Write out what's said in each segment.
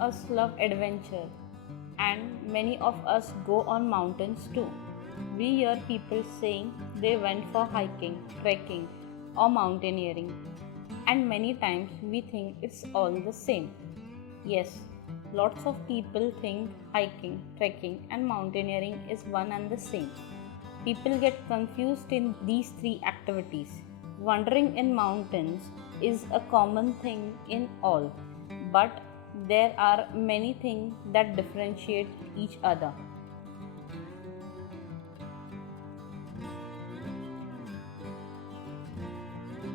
us love adventure, and many of us go on mountains too. We hear people saying they went for hiking, trekking, or mountaineering, and many times we think it's all the same. Yes, lots of people think hiking, trekking, and mountaineering is one and the same. People get confused in these three activities. Wandering in mountains is a common thing in all, but there are many things that differentiate each other.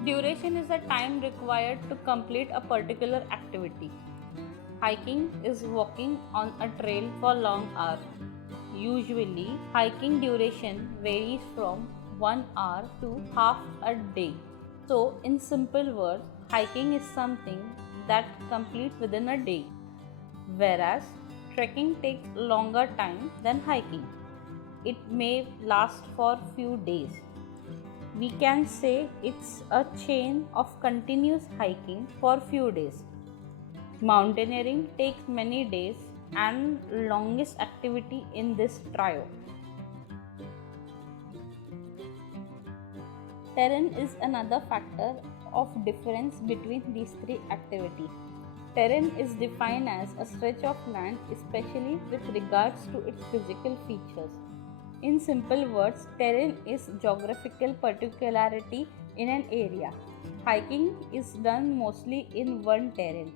Duration is the time required to complete a particular activity. Hiking is walking on a trail for long hours. Usually, hiking duration varies from 1 hour to half a day. So, in simple words, hiking is something that completes within a day, whereas trekking takes longer time than hiking. It may last for few days. We can say it's a chain of continuous hiking for few days. Mountaineering takes many days and longest activity in this trio. Terrain is another factor of difference between these three activities. Terrain is defined as a stretch of land, especially with regards to its physical features. In simple words, terrain is geographical particularity in an area. Hiking is done mostly in one terrain.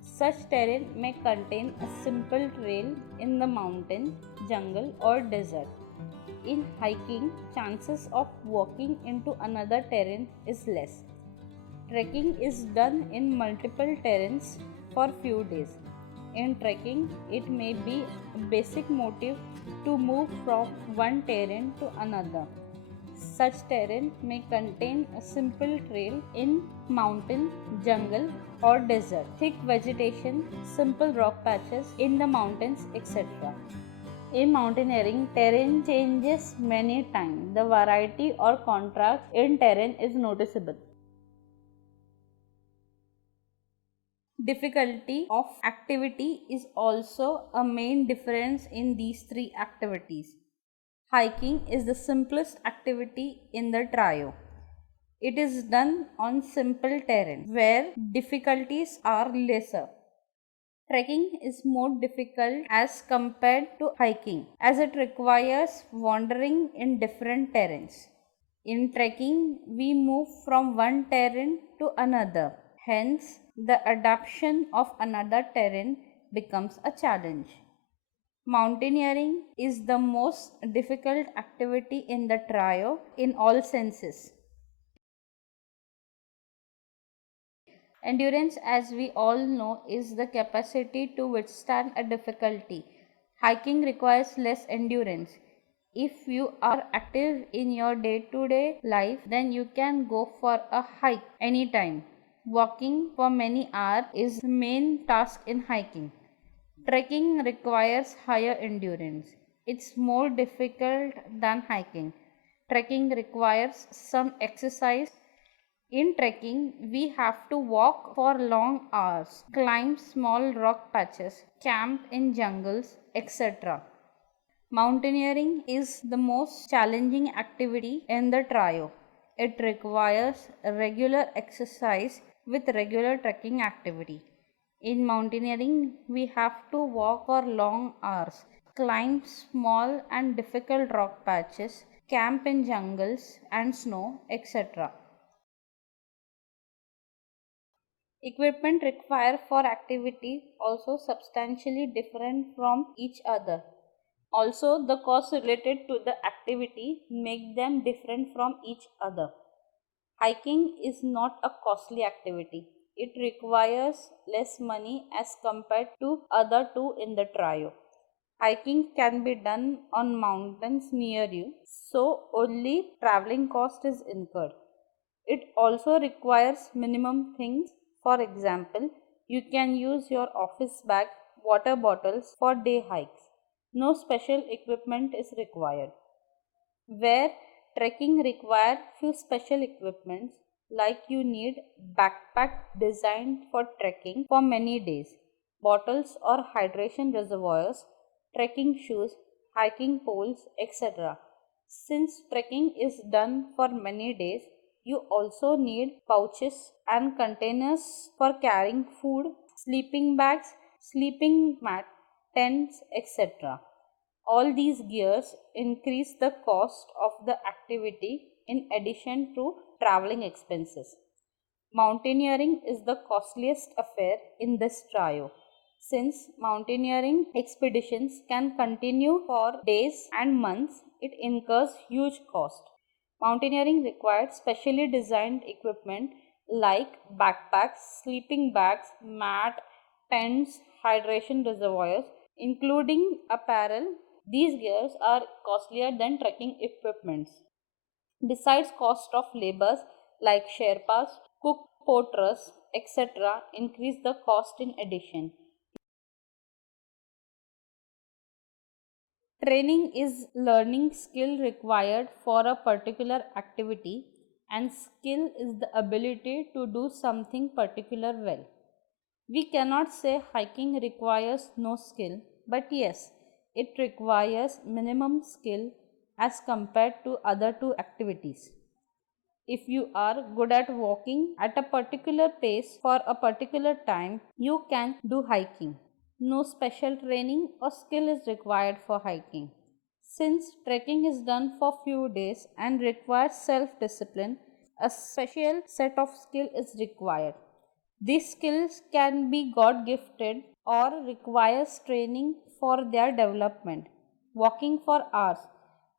Such terrain may contain a simple trail in the mountain, jungle, or desert. In hiking, chances of walking into another terrain is less. Trekking is done in multiple terrains for few days. In trekking, it may be a basic motive to move from one terrain to another. Such terrain may contain a simple trail in mountain, jungle, or desert, thick vegetation, simple rock patches in the mountains, etc. In mountaineering, terrain changes many times. The variety or contrast in terrain is noticeable. Difficulty of activity is also a main difference in these three activities. Hiking is the simplest activity in the trio. It is done on simple terrain where difficulties are lesser. Trekking is more difficult as compared to hiking as it requires wandering in different terrains. In trekking, we move from one terrain to another. Hence, the adaptation of another terrain becomes a challenge. Mountaineering is the most difficult activity in the trio in all senses. Endurance, as we all know, is the capacity to withstand a difficulty. Hiking requires less endurance. If you are active in your day to day life, then you can go for a hike anytime. Walking for many hours is the main task in hiking. Trekking requires higher endurance. It's more difficult than hiking. Trekking requires some exercise. In trekking, we have to walk for long hours, climb small rock patches, camp in jungles, etc. Mountaineering is the most challenging activity in the trio. It requires regular exercise with regular trekking activity. In mountaineering, we have to walk for long hours, climb small and difficult rock patches, camp in jungles and snow, etc. Equipment required for activity also substantially different from each other. Also, the costs related to the activity make them different from each other. Hiking is not a costly activity. It requires less money as compared to other two in the trio. Hiking can be done on mountains near you, so only traveling cost is incurred. It also requires minimum things. For example, you can use your office bag, water bottles for day hikes. No special equipment is required. Where trekking requires few special equipments like you need backpack designed for trekking for many days. bottles or hydration reservoirs, trekking shoes, hiking poles, etc. Since trekking is done for many days, you also need pouches and containers for carrying food, sleeping bags, sleeping mat, tents, etc. All these gears increase the cost of the activity in addition to traveling expenses. Mountaineering is the costliest affair in this trio. Since mountaineering expeditions can continue for days and months, it incurs huge cost. Mountaineering requires specially designed equipment like backpacks, sleeping bags, mat, tents, hydration reservoirs, including apparel. These gears are costlier than trekking equipments. Besides cost of labors like Sherpas, cook porters, etc. increase the cost in addition. Training is learning skill required for a particular activity and skill is the ability to do something particular well. We cannot say hiking requires no skill, but yes, it requires minimum skill as compared to other two activities. If you are good at walking at a particular pace for a particular time, you can do hiking. No special training or skill is required for hiking. Since trekking is done for few days and requires self discipline, a special set of skill is required. These skills can be God gifted or requires training for their development. Walking for hours,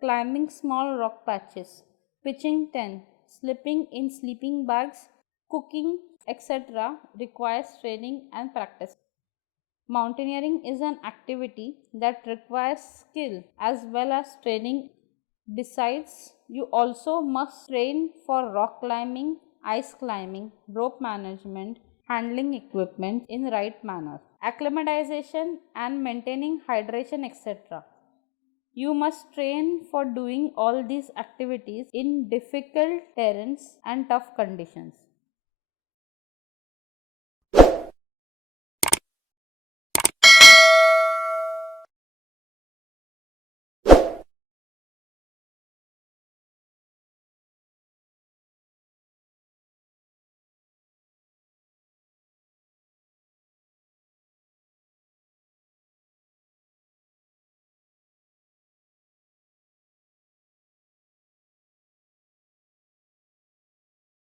climbing small rock patches, pitching tent, sleeping in sleeping bags, cooking, etc. requires training and practice. Mountaineering is an activity that requires skill as well as training. Besides, you also must train for rock climbing, ice climbing, rope management, handling equipment in right manner, acclimatization and maintaining hydration, etc. You must train for doing all these activities in difficult terrains and tough conditions.